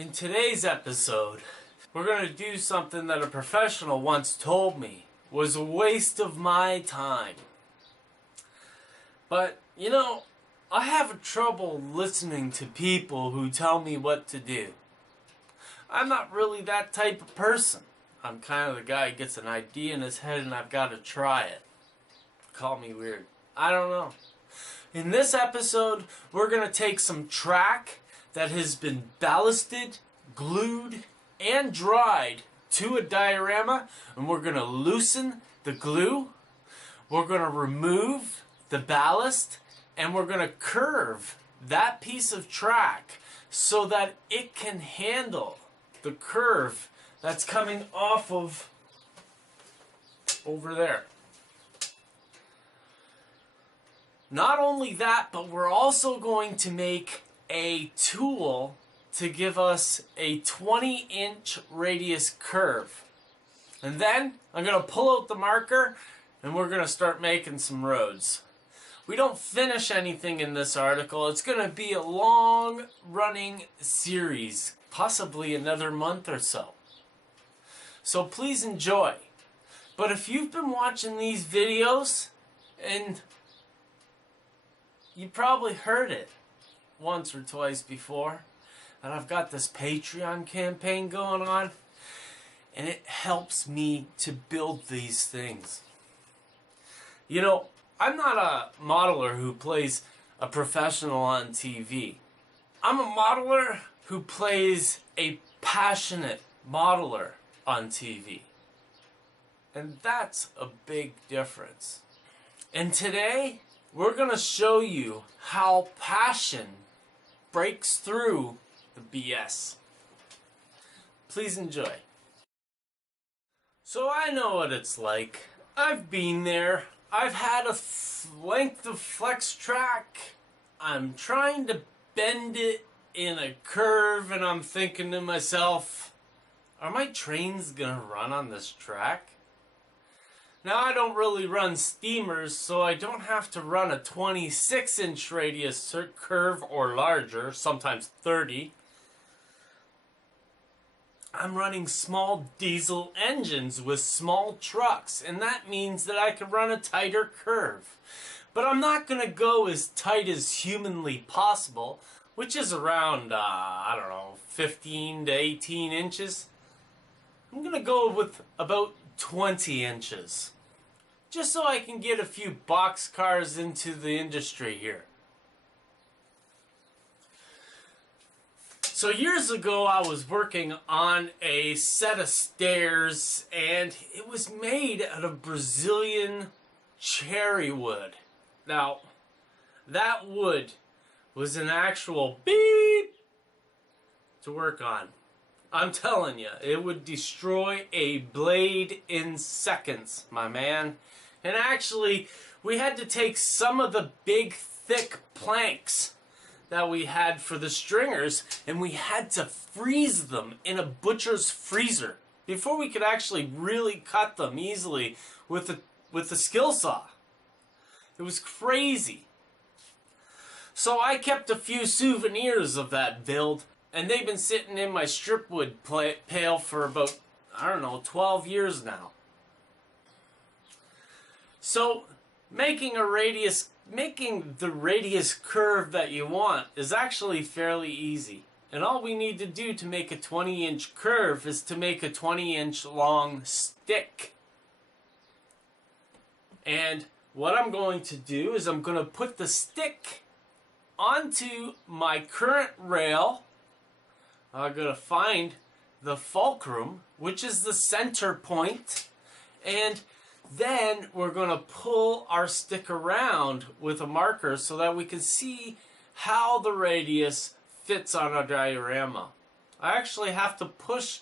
In today's episode, we're going to do something that a professional once told me was a waste of my time. But, I have trouble listening to people who tell me what to do. I'm not really that type of person. I'm kind of the guy who gets an idea in his head and I've got to try it. Call me weird. I don't know. In this episode, we're going to take some track that has been ballasted, glued, and dried to a diorama, and we're going to loosen the glue, we're going to remove the ballast, and we're going to curve that piece of track so that it can handle the curve that's coming off of over there. Not only that, but we're also going to make a tool to give us a 20-inch radius curve. And then I'm going to pull out the marker and we're going to start making some roads. We don't finish anything in this article. It's going to be a long-running series, possibly another month or so. So please enjoy. But if you've been watching these videos and you probably heard it once or twice before, and I've got this Patreon campaign going on, and it helps me to build these things. I'm not a modeler who plays a professional on TV. I'm a modeler who plays a passionate modeler on TV. And that's a big difference. And today, we're going to show you how passion breaks through the BS. Please enjoy. So I know what it's like. I've been there. I've had a length of flex track. I'm trying to bend it in a curve and I'm thinking to myself, are my trains going to run on this track? Now, I don't really run steamers, so I don't have to run a 26-inch radius curve or larger, sometimes 30. I'm running small diesel engines with small trucks, and that means that I can run a tighter curve. But I'm not going to go as tight as humanly possible, which is around, 15 to 18 inches. I'm going to go with about 20 inches. Just so I can get a few boxcars into the industry here. So years ago I was working on a set of stairs and it was made out of Brazilian cherry wood. Now, that wood was an actual beep to work on. I'm telling you, it would destroy a blade in seconds, my man. And actually, we had to take some of the big, thick planks that we had for the stringers, and we had to freeze them in a butcher's freezer before we could actually really cut them easily with the skill saw. It was crazy. So I kept a few souvenirs of that build. And they've been sitting in my stripwood pail for about, 12 years now. So, making the radius curve that you want is actually fairly easy. And all we need to do to make a 20-inch curve is to make a 20-inch long stick. And what I'm going to do is I'm going to put the stick onto my current rail. I'm going to find the fulcrum, which is the center point, and then we're going to pull our stick around with a marker so that we can see how the radius fits on our diorama. I actually have to push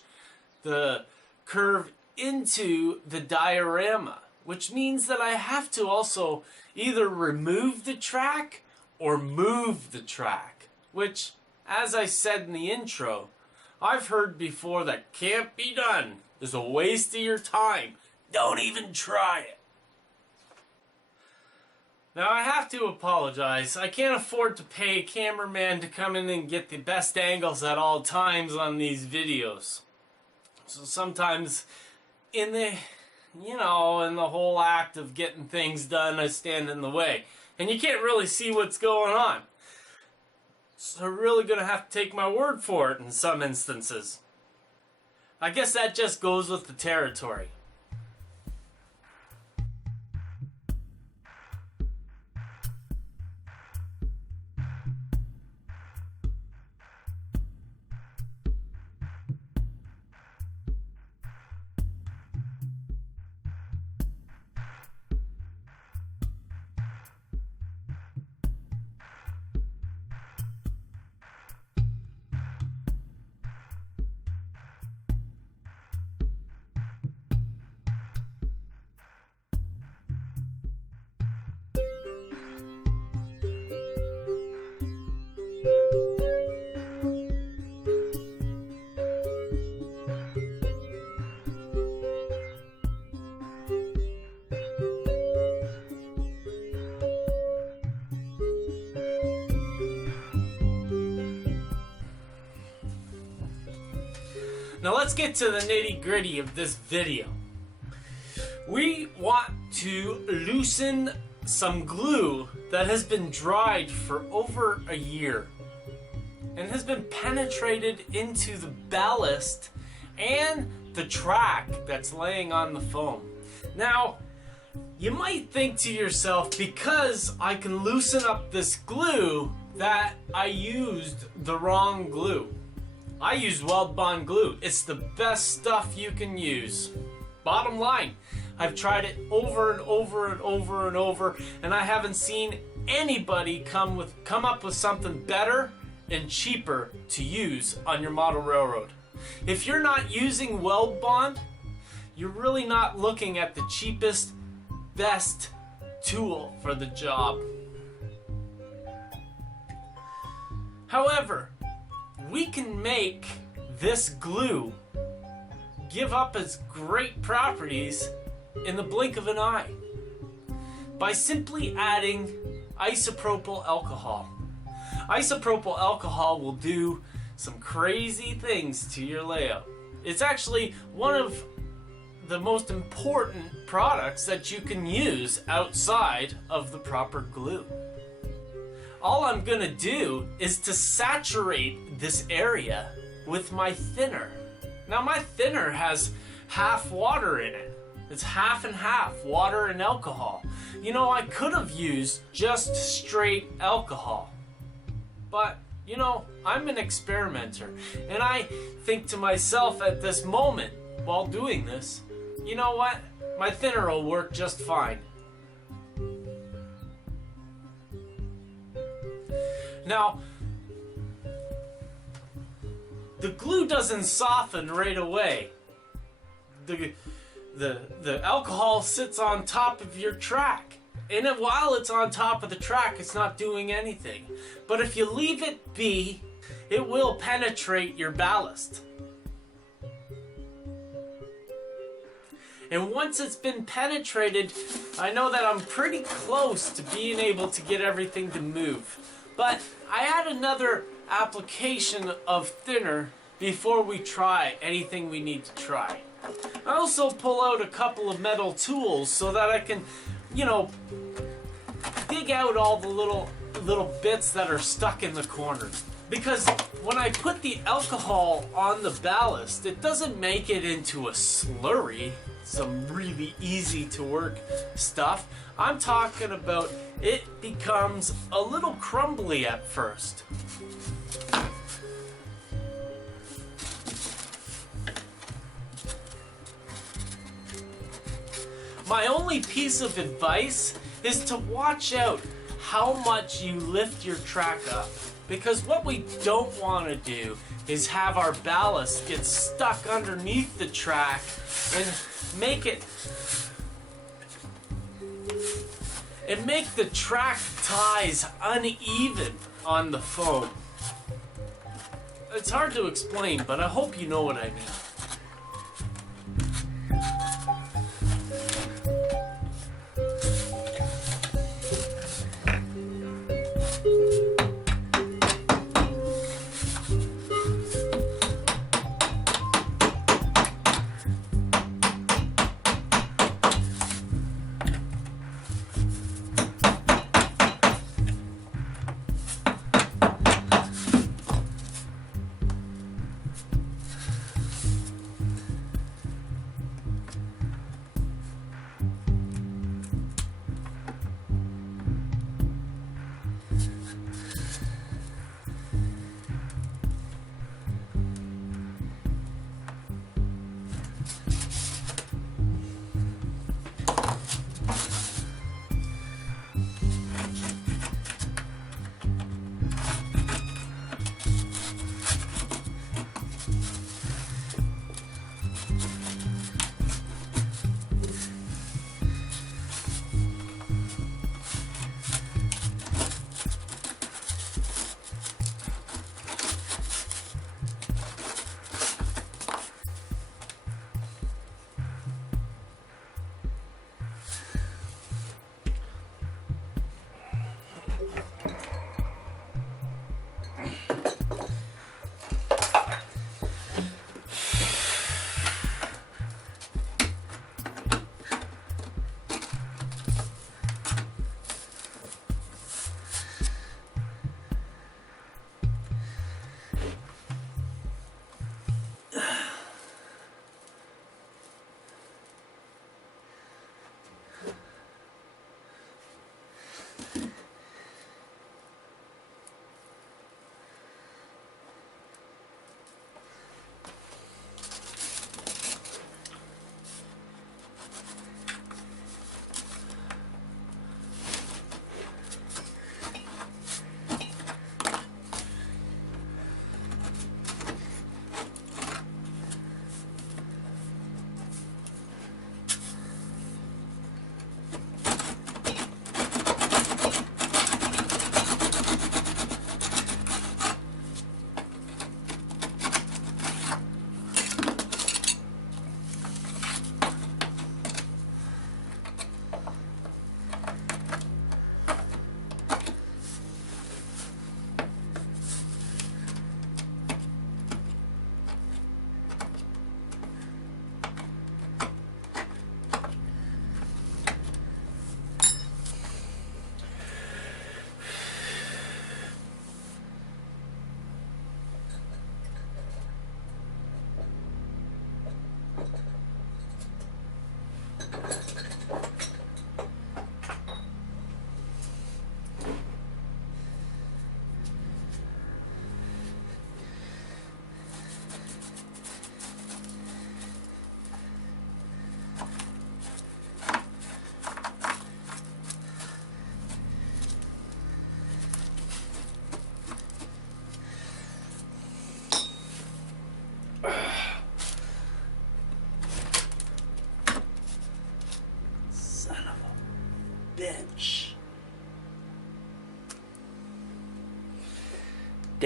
the curve into the diorama, which means that I have to also either remove the track or move the track, which, as I said in the intro, I've heard before that can't be done. It's a waste of your time. Don't even try it. Now I have to apologize. I can't afford to pay a cameraman to come in and get the best angles at all times on these videos. So sometimes in the whole act of getting things done, I stand in the way. And you can't really see what's going on. So I'm really going to have to take my word for it in some instances. I guess that just goes with the territory. Now let's get to the nitty-gritty of this video. We want to loosen some glue that has been dried for over a year and has been penetrated into the ballast and the track that's laying on the foam. Now, you might think to yourself, because I can loosen up this glue, that I used the wrong glue. I used Weld Bond glue. It's the best stuff you can use. Bottom line, I've tried it over and over and over and over, and I haven't seen anybody come up with something better and cheaper to use on your model railroad. If you're not using Weld Bond, you're really not looking at the cheapest, best tool for the job. However, we can make this glue give up its great properties in the blink of an eye by simply adding isopropyl alcohol. Isopropyl alcohol will do some crazy things to your layout. It's actually one of the most important products that you can use outside of the proper glue. All I'm gonna do is to saturate this area with my thinner. Now my thinner has half water in it. It's half and half, water and alcohol. You know, I could have used just straight alcohol. But, you know, I'm an experimenter. And I think to myself at this moment, while doing this, you know what? My thinner will work just fine. Now, the glue doesn't soften right away. The alcohol sits on top of your track. And while it's on top of the track, it's not doing anything. But if you leave it be, it will penetrate your ballast. And once it's been penetrated, I know that I'm pretty close to being able to get everything to move. But I add another application of thinner before we try anything we need to try. I also pull out a couple of metal tools so that I can, you know, dig out all the little bits that are stuck in the corners. Because when I put the alcohol on the ballast, it doesn't make it into a slurry, some really easy to work stuff. I'm talking about it becomes a little crumbly at first. My only piece of advice is to watch out how much you lift your track up. Because what we don't want to do is have our ballast get stuck underneath the track and make the track ties uneven on the foam. It's hard to explain, but I hope you know what I mean.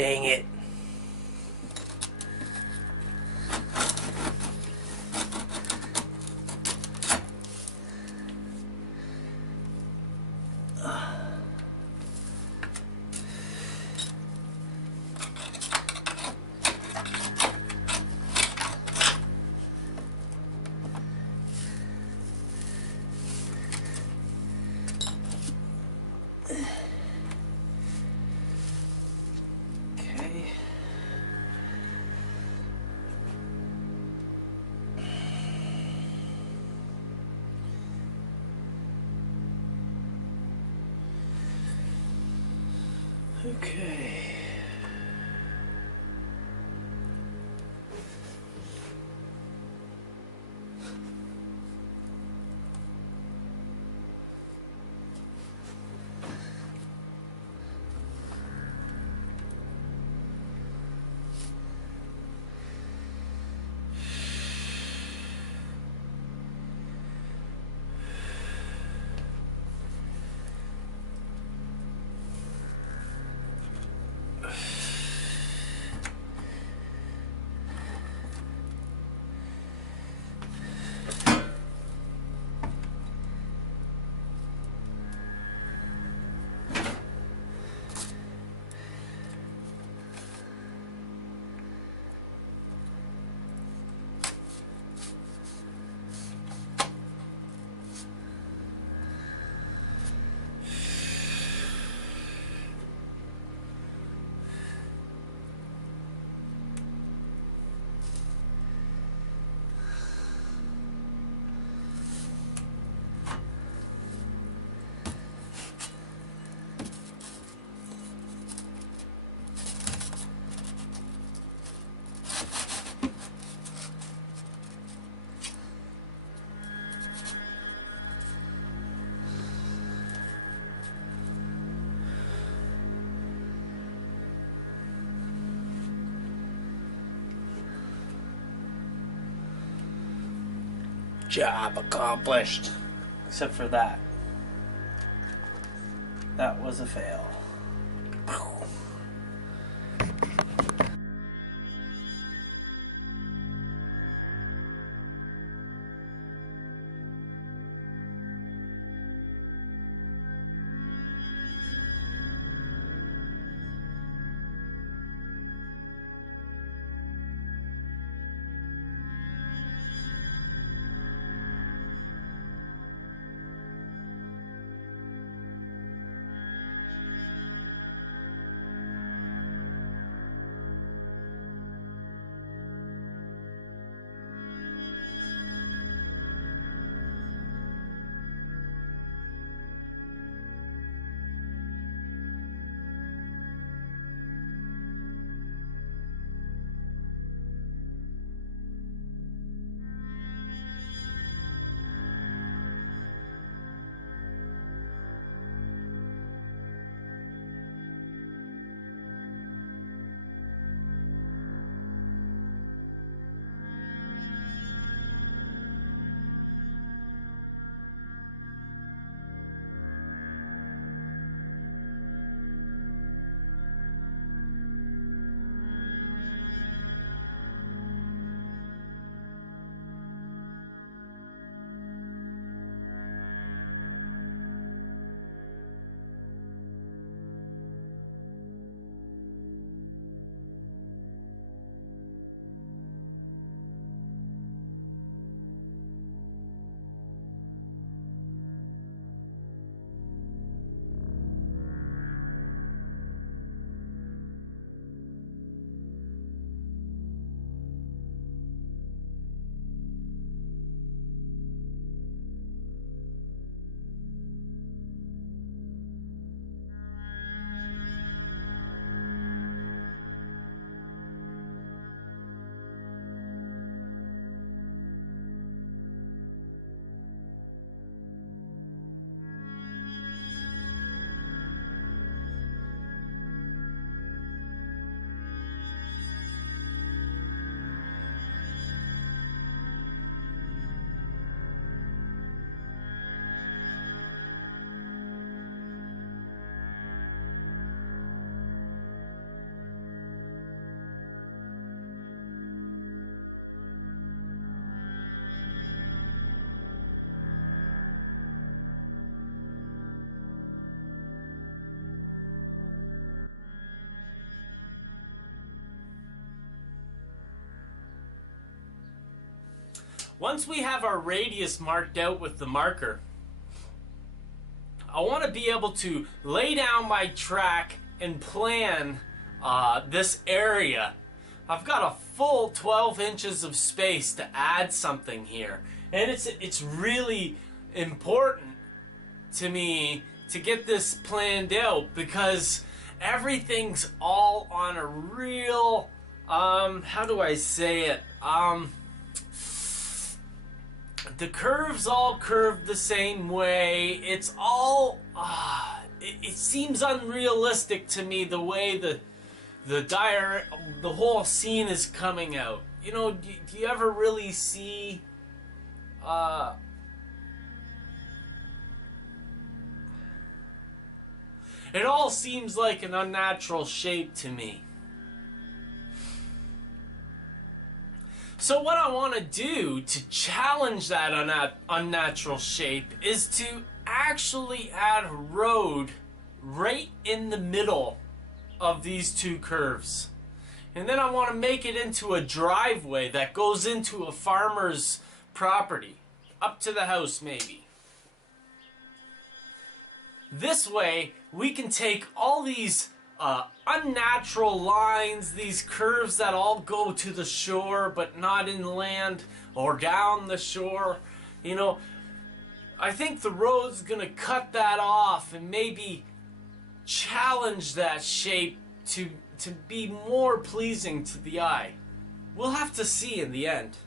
Dang it. Okay. Job accomplished. Except for that. That was a fail. Once we have our radius marked out with the marker, I want to be able to lay down my track and plan this area. I've got a full 12 inches of space to add something here, and it's really important to me to get this planned out because everything's all on a real how do I say it, the curves all curve the same way. It's all it seems unrealistic to me the way the whole scene is coming out. You know, do you ever really see it all seems like an unnatural shape to me. So what I want to do to challenge that unnatural shape is to actually add a road right in the middle of these two curves. And then I want to make it into a driveway that goes into a farmer's property, up to the house maybe. This way, we can take all these unnatural lines, these curves that all go to the shore but not inland or down the shore. You know, I think the road's gonna cut that off and maybe challenge that shape to be more pleasing to the eye. We'll have to see in the end.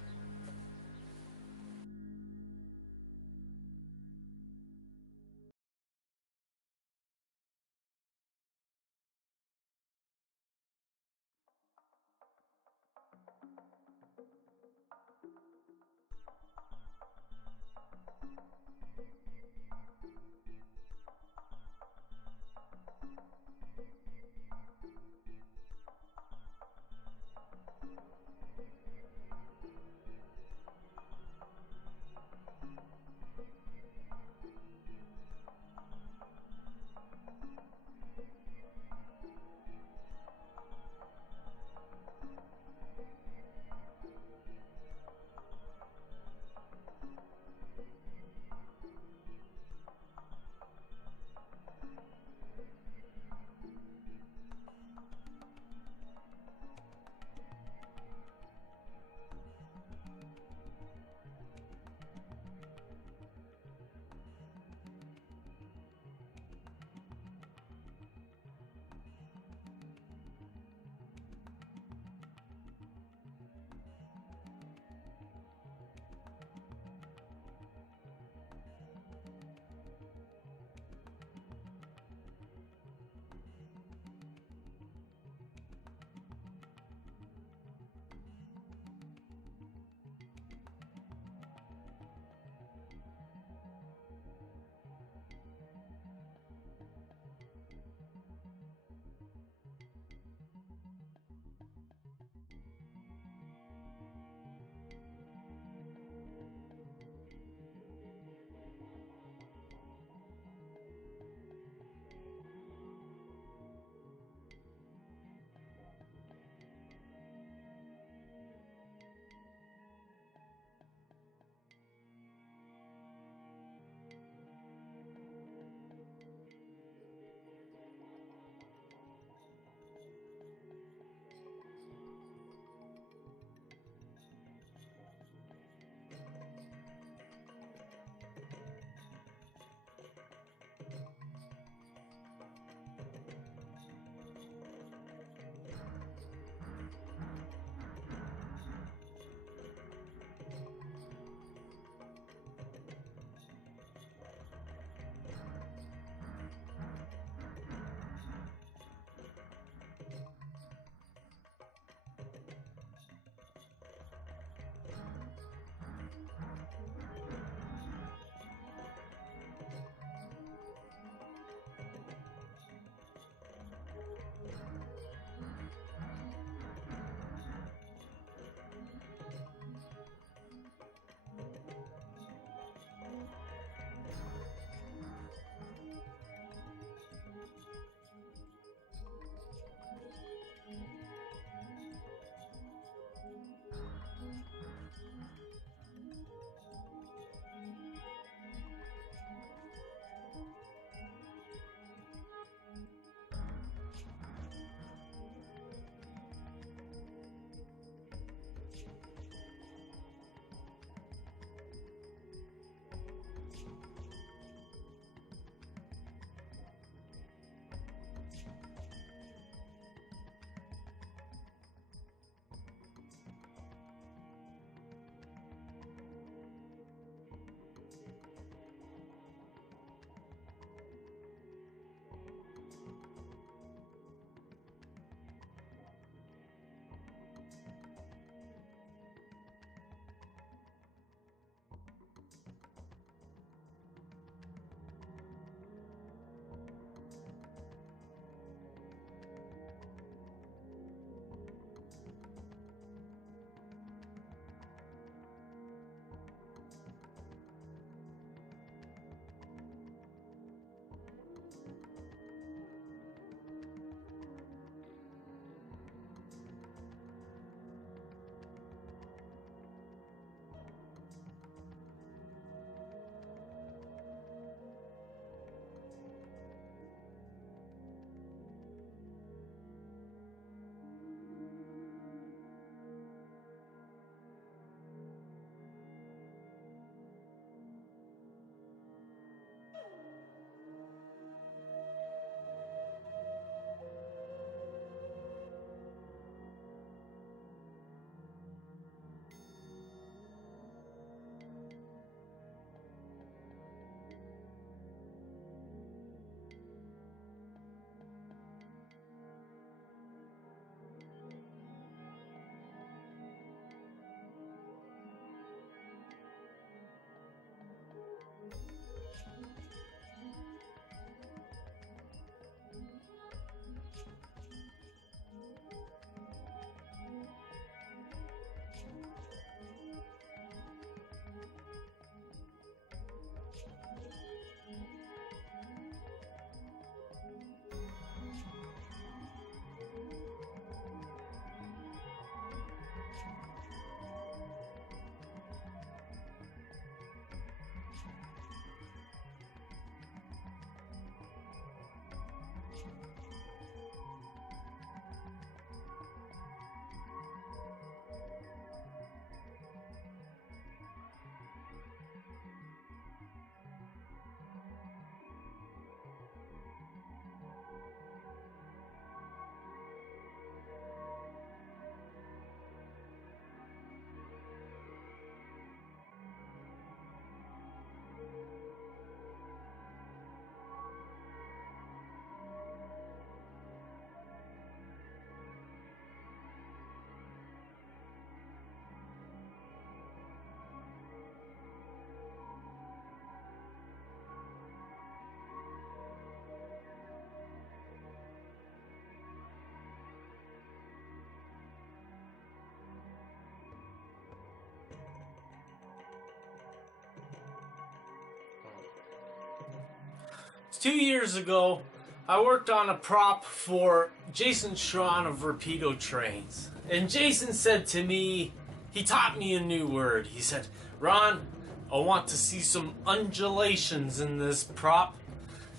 2 years ago, I worked on a prop for Jason Schron of Rapido Trains. And Jason said to me, he taught me a new word. He said, Ron, I want to see some undulations in this prop.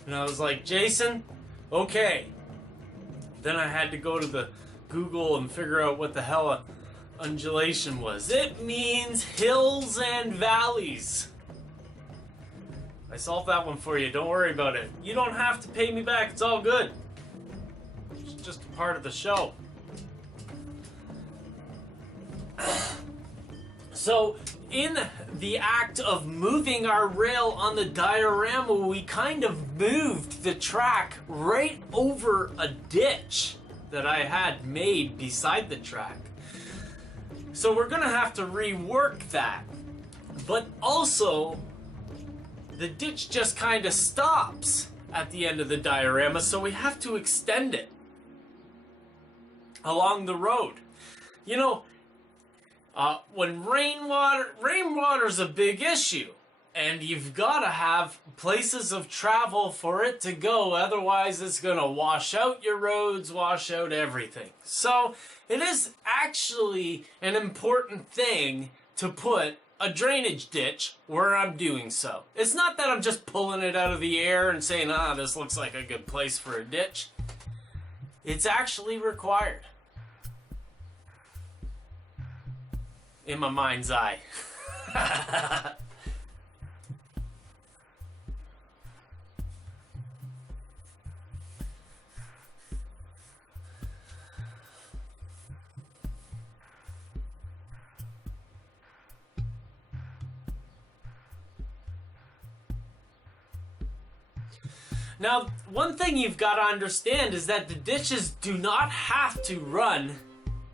And I was like, Jason, okay. Then I had to go to the Google and figure out what the hell a undulation was. It means hills and valleys. I solved that one for you. Don't worry about it. You don't have to pay me back. It's all good. It's just a part of the show. So, in the act of moving our rail on the diorama, we kind of moved the track right over a ditch that I had made beside the track. So we're gonna have to rework that. But also, the ditch just kind of stops at the end of the diorama, so we have to extend it along the road. You know, when rainwater's a big issue, and you've got to have places of travel for it to go, otherwise it's going to wash out your roads, wash out everything. So it is actually an important thing to put a drainage ditch where I'm doing so. It's not that I'm just pulling it out of the air and saying, this looks like a good place for a ditch. It's actually required. In my mind's eye. Now, one thing you've got to understand is that the ditches do not have to run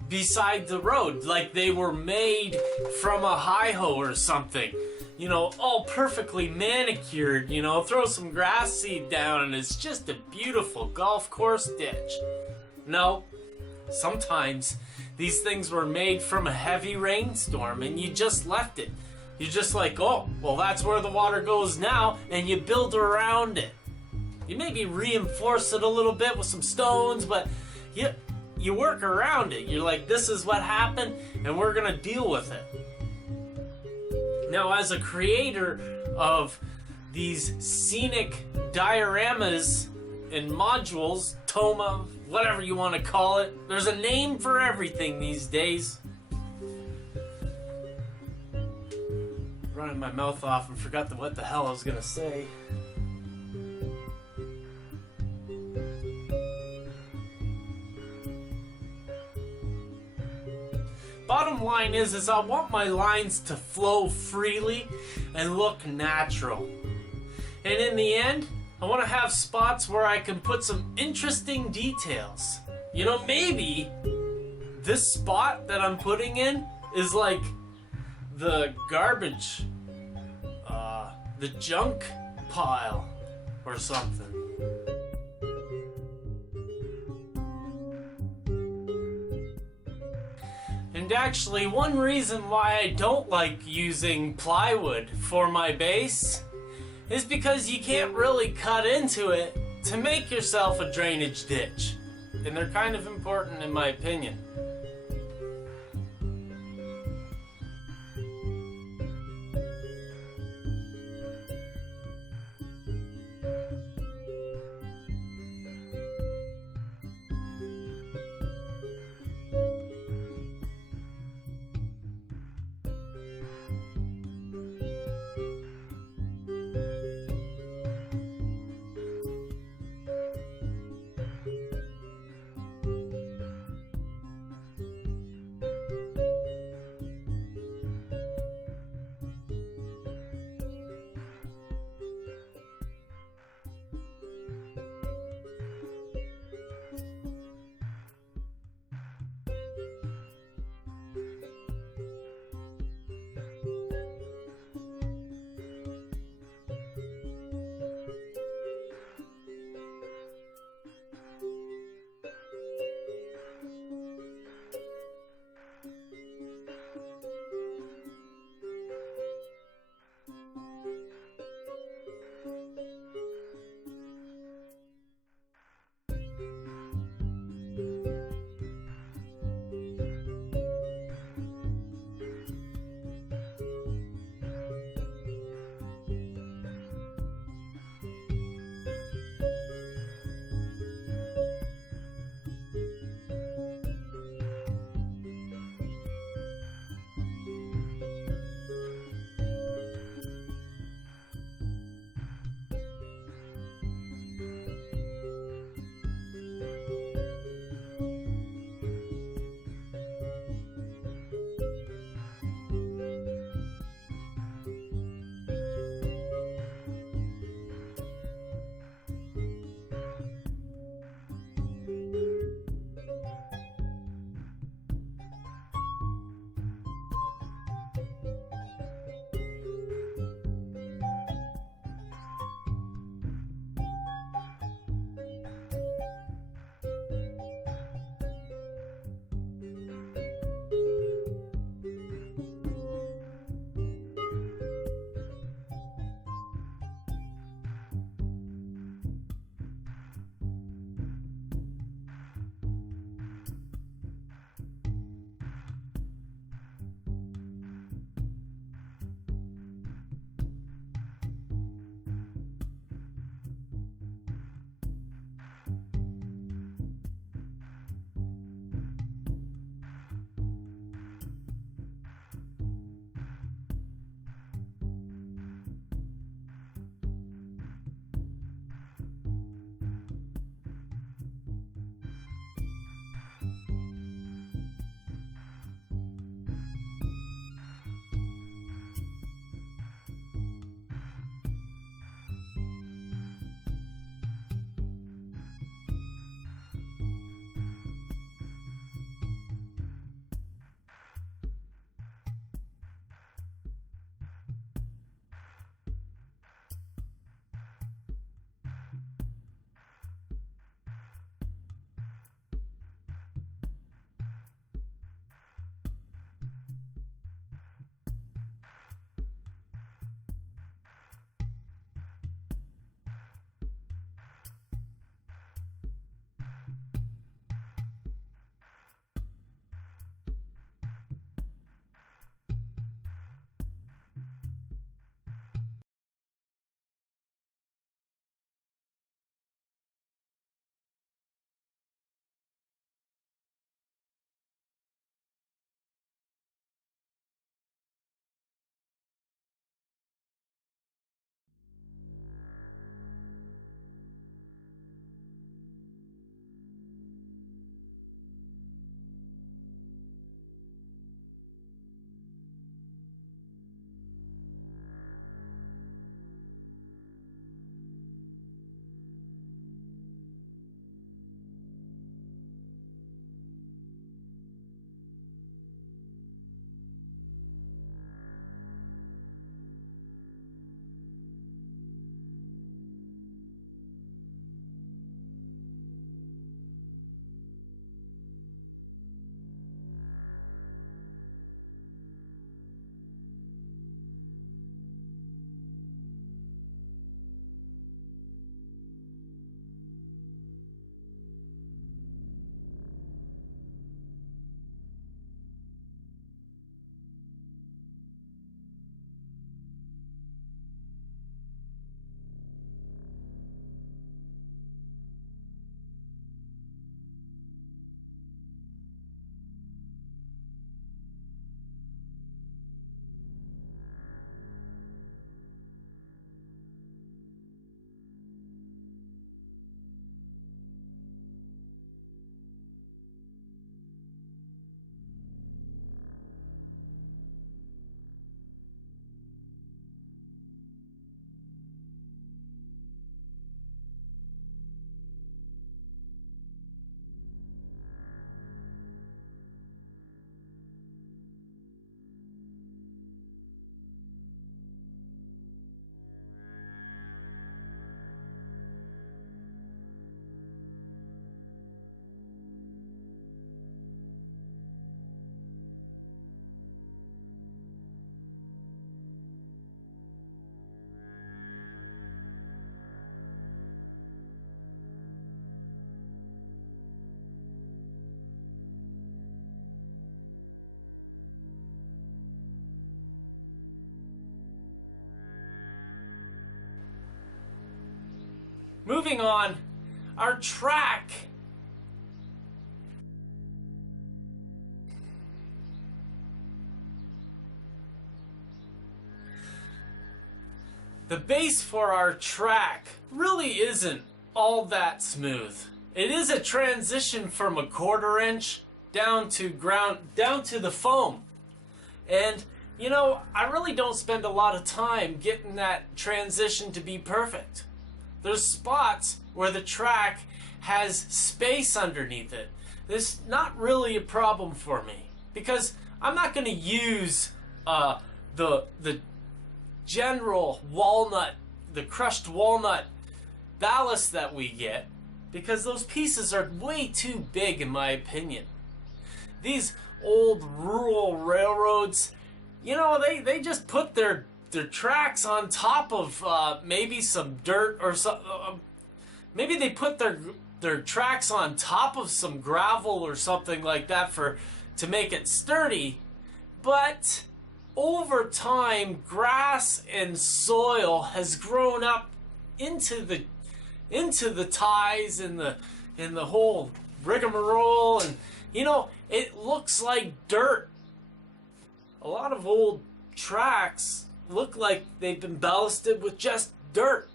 beside the road like they were made from a hi-ho or something. You know, all perfectly manicured, you know, throw some grass seed down and it's just a beautiful golf course ditch. No, sometimes these things were made from a heavy rainstorm and you just left it. You're just like, oh, well, that's where the water goes now, and you build around it. You maybe reinforce it a little bit with some stones, but you work around it. You're like, this is what happened, and we're going to deal with it. Now, as a creator of these scenic dioramas and modules, Toma, whatever you want to call it, there's a name for everything these days. Running my mouth off and forgot what the hell I was going to say. Bottom line is I want my lines to flow freely and look natural. And in the end, I want to have spots where I can put some interesting details. You know, maybe this spot that I'm putting in is like the garbage, the junk pile or something. And actually, one reason why I don't like using plywood for my base is because you can't really cut into it to make yourself a drainage ditch. And they're kind of important in my opinion. moving on, our track. The base for our track really isn't all that smooth. It is a transition from a 1/4 inch down to the foam. And you know, I really don't spend a lot of time getting that transition to be perfect. There's spots where the track has space underneath it. This is not really a problem for me because I'm not going to use the general walnut, the crushed walnut ballast that we get, because those pieces are way too big in my opinion. These old rural railroads, you know, they just put their tracks on top of maybe some dirt or some. Maybe they put their tracks on top of some gravel or something like that to make it sturdy. But over time, grass and soil has grown up into the ties and the whole rigmarole, and you know, it looks like dirt. A lot of old tracks look like they've been ballasted with just dirt.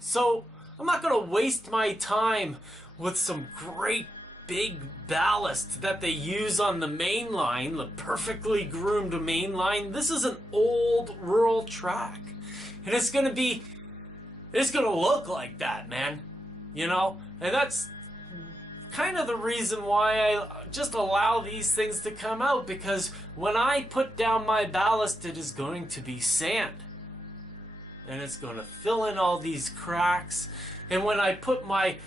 So I'm not going to waste my time with some great big ballast that they use on the main line, the perfectly groomed main line. This is an old rural track, and it's going to look like that, man. You know, and that's kind of the reason why I just allow these things to come out, because when I put down my ballast, it is going to be sand, and it's going to fill in all these cracks. And when I put my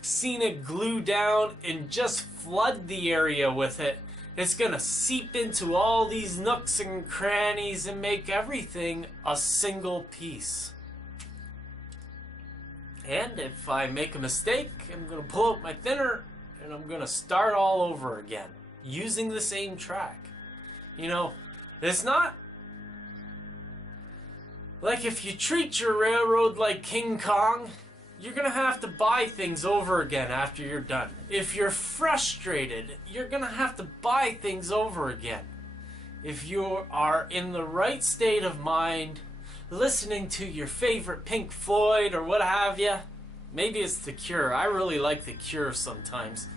scenic glue down and just flood the area with it, it's going to seep into all these nooks and crannies and make everything a single piece. And if I make a mistake, I'm going to pull out my thinner and I'm going to start all over again using the same track. You know, it's not like if you treat your railroad like King Kong, you're going to have to buy things over again after you're done. If you're frustrated, you're going to have to buy things over again. If you are in the right state of mind, listening to your favorite Pink Floyd or what have you, maybe it's The Cure. I really like The Cure sometimes.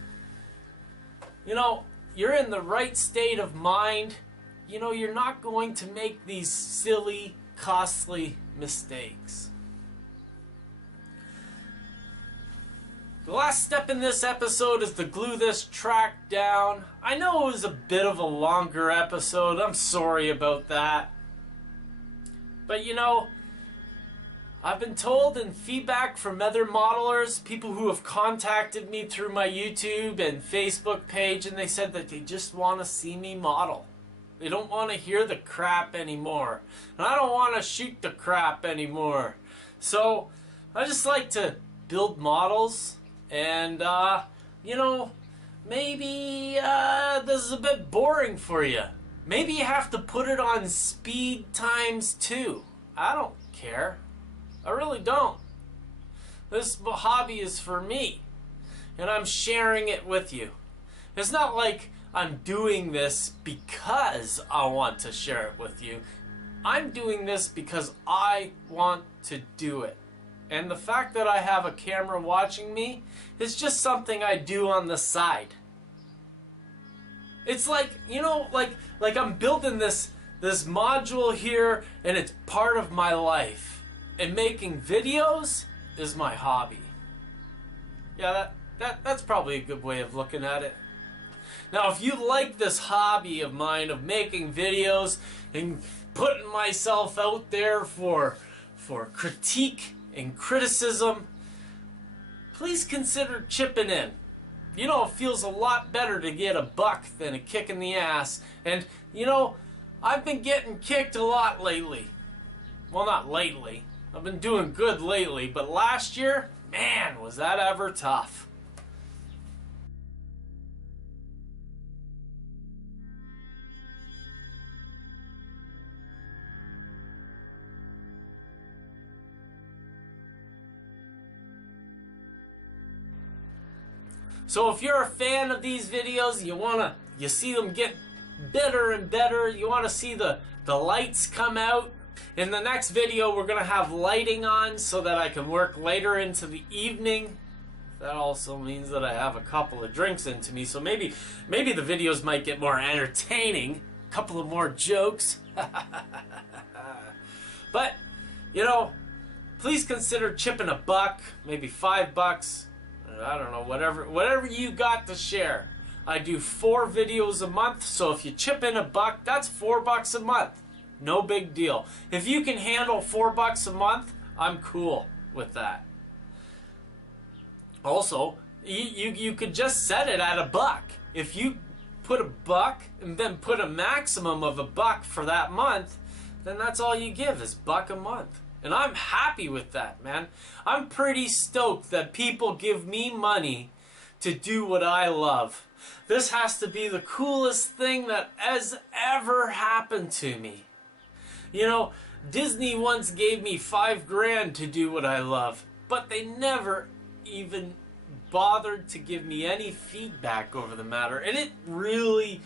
You know, you're in the right state of mind. You know, you're not going to make these silly, costly mistakes. The last step in this episode is to glue this track down. I know it was a bit of a longer episode. I'm sorry about that. But you know, I've been told in feedback from other modelers, people who have contacted me through my YouTube and Facebook page, and they said that they just want to see me model. They don't want to hear the crap anymore. And I don't want to shoot the crap anymore. So I just like to build models, and you know, maybe this is a bit boring for you. Maybe you have to put it on speed ×2. I don't care. I really don't. This hobby is for me, and I'm sharing it with you. It's not like I'm doing this because I want to share it with you. I'm doing this because I want to do it. And the fact that I have a camera watching me is just something I do on the side. It's like, you know, like I'm building this module here, and it's part of my life. And making videos is my hobby. Yeah, that's probably a good way of looking at it. Now, if you like this hobby of mine of making videos and putting myself out there for critique and criticism, please consider chipping in. You know, it feels a lot better to get a buck than a kick in the ass. And, you know, I've been getting kicked a lot lately. Well, not lately. I've been doing good lately, but last year, man, was that ever tough. So if you're a fan of these videos, you see them get better and better, you want to see the lights come out. In the next video, we're going to have lighting on so that I can work later into the evening. That also means that I have a couple of drinks into me, so maybe the videos might get more entertaining. A couple of more jokes. But, you know, please consider chipping $1, maybe $5. I don't know, whatever you got to share. I do 4 videos a month, so if you chip in $1, that's $4 a month. No big deal. If you can handle $4 a month, I'm cool with that. Also, you could just set it at $1. If you put $1 and then put a maximum of $1 for that month, then that's all you give is $1 a month. And I'm happy with that, man. I'm pretty stoked that people give me money to do what I love. This has to be the coolest thing that has ever happened to me. You know, Disney once gave me $5,000 to do what I love, but they never even bothered to give me any feedback over the matter, and it really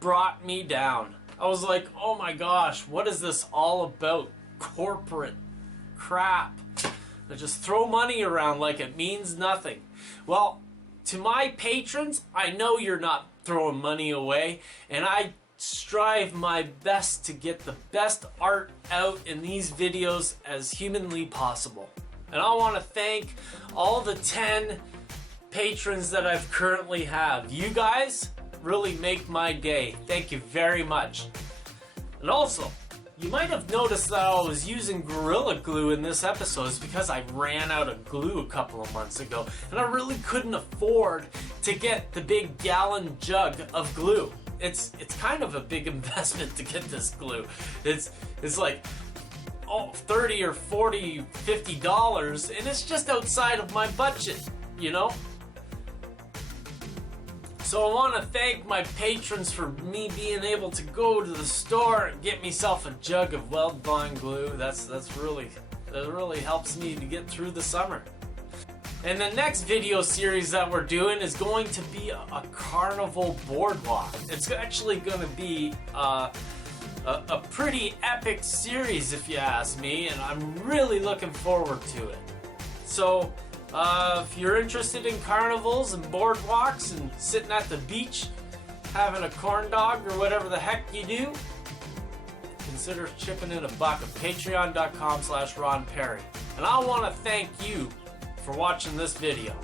brought me down. I was like, oh my gosh, what is this all about? Corporate crap. They just throw money around like it means nothing. Well, to my patrons, I know you're not throwing money away, and I strive my best to get the best art out in these videos as humanly possible. And I want to thank all the 10 patrons that I've currently have. You guys really make my day. Thank you very much. And also, you might have noticed that I was using Gorilla Glue in this episode. It's because I ran out of glue a couple of months ago, and I really couldn't afford to get the big gallon jug of glue. It's kind of a big investment to get this glue. It's like $30 or $40, $50, and it's just outside of my budget, you know? So I want to thank my patrons for me being able to go to the store and get myself a jug of Weld Bond glue. That really helps me to get through the summer. And the next video series that we're doing is going to be a carnival boardwalk. It's actually going to be a pretty epic series, if you ask me, and I'm really looking forward to it. So, if you're interested in carnivals and boardwalks and sitting at the beach having a corn dog or whatever the heck you do, consider chipping in $1 at patreon.com/Ron Perry. And I want to thank you for watching this video.